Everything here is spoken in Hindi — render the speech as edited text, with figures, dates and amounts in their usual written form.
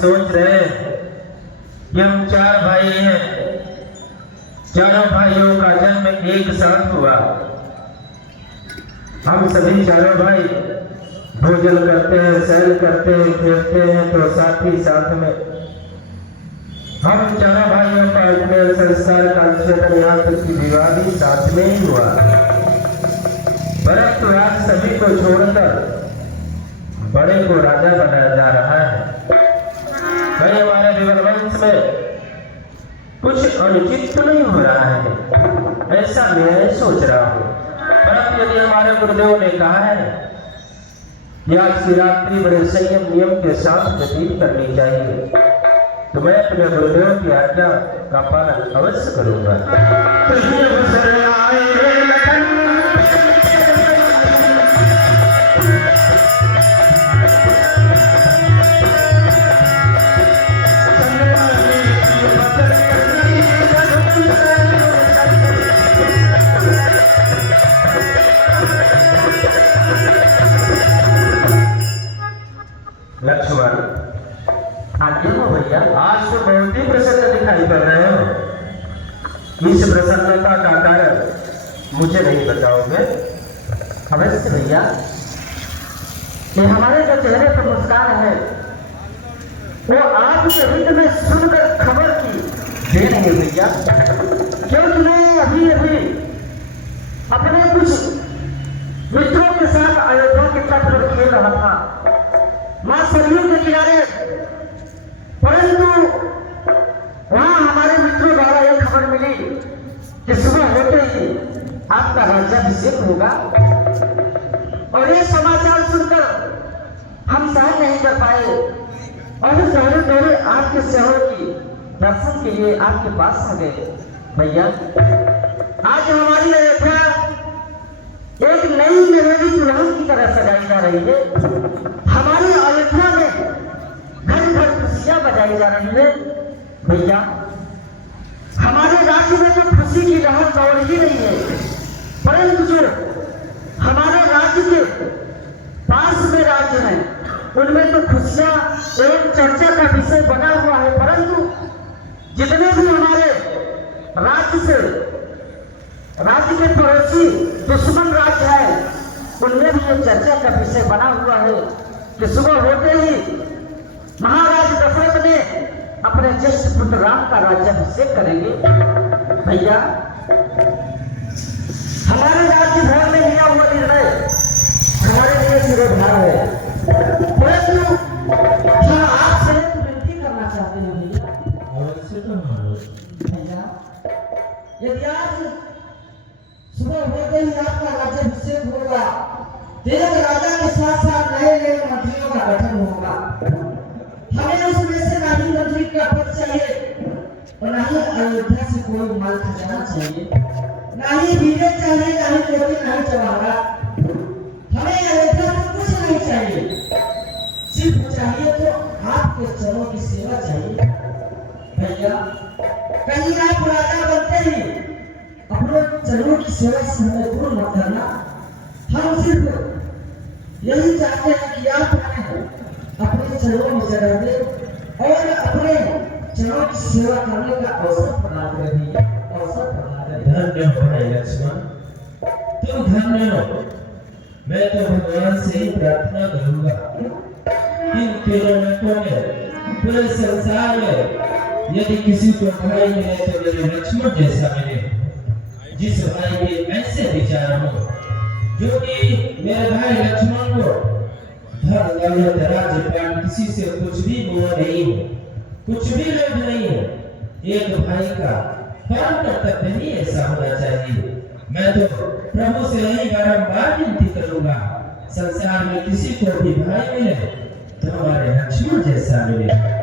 सोच रहे हैं कि हम 4 भाई हैं, चारों भाइयों का जन्म एक साथ हुआ। हम सभी चारों भाई भोजन करते हैं, सैर करते हैं, खेलते हैं, तो साथ ही साथ में हम चारों भाइयों का अपने संस्कार का क्षेत्र यहाँ तक की विवाह भी साथ में ही हुआ। परंतु आज सभी को छोड़कर बड़े को राजा बनाया जा रहा है। भाई हमारे विवल वंश में कुछ अनुचित तो नहीं हो रहा है, ऐसा मैं सोच रहा हूँ। परंतु यदि हमारे गुरुदेव ने कहा है कि आज की रात्रि बड़े संयम नियम के साथ व्यतीत करनी चाहिए, तो मैं अपने गुरुदेव की आज्ञा का पालन अवश्य करूंगा। लक्ष्मण, आज्ञा हो भैया। आज तो बहुत ही प्रसन्न दिखाई पड़ रहे हो। इस प्रसन्नता का कारण मुझे नहीं बताओगे? अवश्य भैया, ये हमारे जो चेहरे पर मुस्कान है वो आपके हित में सुनकर खबर की दे रही भैया, क्योंकि मैं अभी अपने कुछ मित्रों के साथ अयोध्या के तट पर खेल रहा था, मां सरयू के किनारे। परंतु वहां हमारे मित्रों द्वारा यह खबर मिली कि सुबह होते ही आपका राज्याभिषेक होगा, और ये समाचार सुनकर हम सहन नहीं कर पाए और दौड़े दौड़े आपके शहर की दर्शन के लिए आपके पास आ गए। भैया, आज हमारी अयोध्या एक नई नवेली दुल्हन की तरह सजाई जा रही है। हमारी अयोध्या में घर घर खुशियां बजाई जा रही है। भैया, हमारे राज्य में तो खुशी की लहर दौड़ ही रही है, परंतु जो हमारे राज्य के पास में राज्य है उनमें तो खुशियां एवं चर्चा का विषय बना हुआ है, परंतु जितने भी हमारे राज्य के पड़ोसी दुश्मन राज्य है उनमें भी ये चर्चा का विषय बना हुआ है कि सुबह होते ही महाराज दशरथ ने अपने ज्येष्ठ पुत्र राम का राज्याभिषेक करेंगे। भैया, हमारे राज्य भर में लिया हुआ निर्णय हमारे लिए शिरोधार है, परंतु क्या आपसे विनती करना चाहते हैं भैया, यदि आज सुबह होते ही आपका राज्याभिषेक होगा, एक राजा के साथ साथ नए मंत्रियों का गठन होगा। हमें उसमें से ना ही मंत्री का पद चाहिए और ना ही अयोध्या से कोई माल खजाना चाहिए, ना ही हीरे चाहिए, ना ही कोई, ना ही चढ़ावा। हमें अयोध्या से कुछ नहीं चाहिए, सिर्फ चाहिए तो आपके चरणों की सेवा चाहिए। भैया, कहीं आप राजा बनते ही अपने चरणों की सेवा से हमें दूर मत करना। हम सिर्फ यही चाहते हैं कि आप अपने चरणों में जगह दे और अपने चरणों की सेवा करने का अवसर प्रदान करें। धन्य हो भाई लक्ष्मण, तुम धन्य हो। मैं तो भगवान से ही प्रार्थना करूंगा इन तीनों लोगों में, पूरे संसार में यदि किसी को भाई मिले तो मेरे लक्ष्मण जैसा मिले, जिस भाई के ऐसे विचार हो जो कि मेरे भाई लक्ष्मण को धन दौलत राज्यपाट किसी से कुछ भी मोह नहीं है, कुछ भी लोभ नहीं है। एक भाई का परम कर्तव्य ही ऐसा होना चाहिए। मैं तो प्रभु से यही बारंबार विनती करूंगा, संसार में किसी को भी भाई मिले तो हमारे लक्ष्मण जैसा मिले।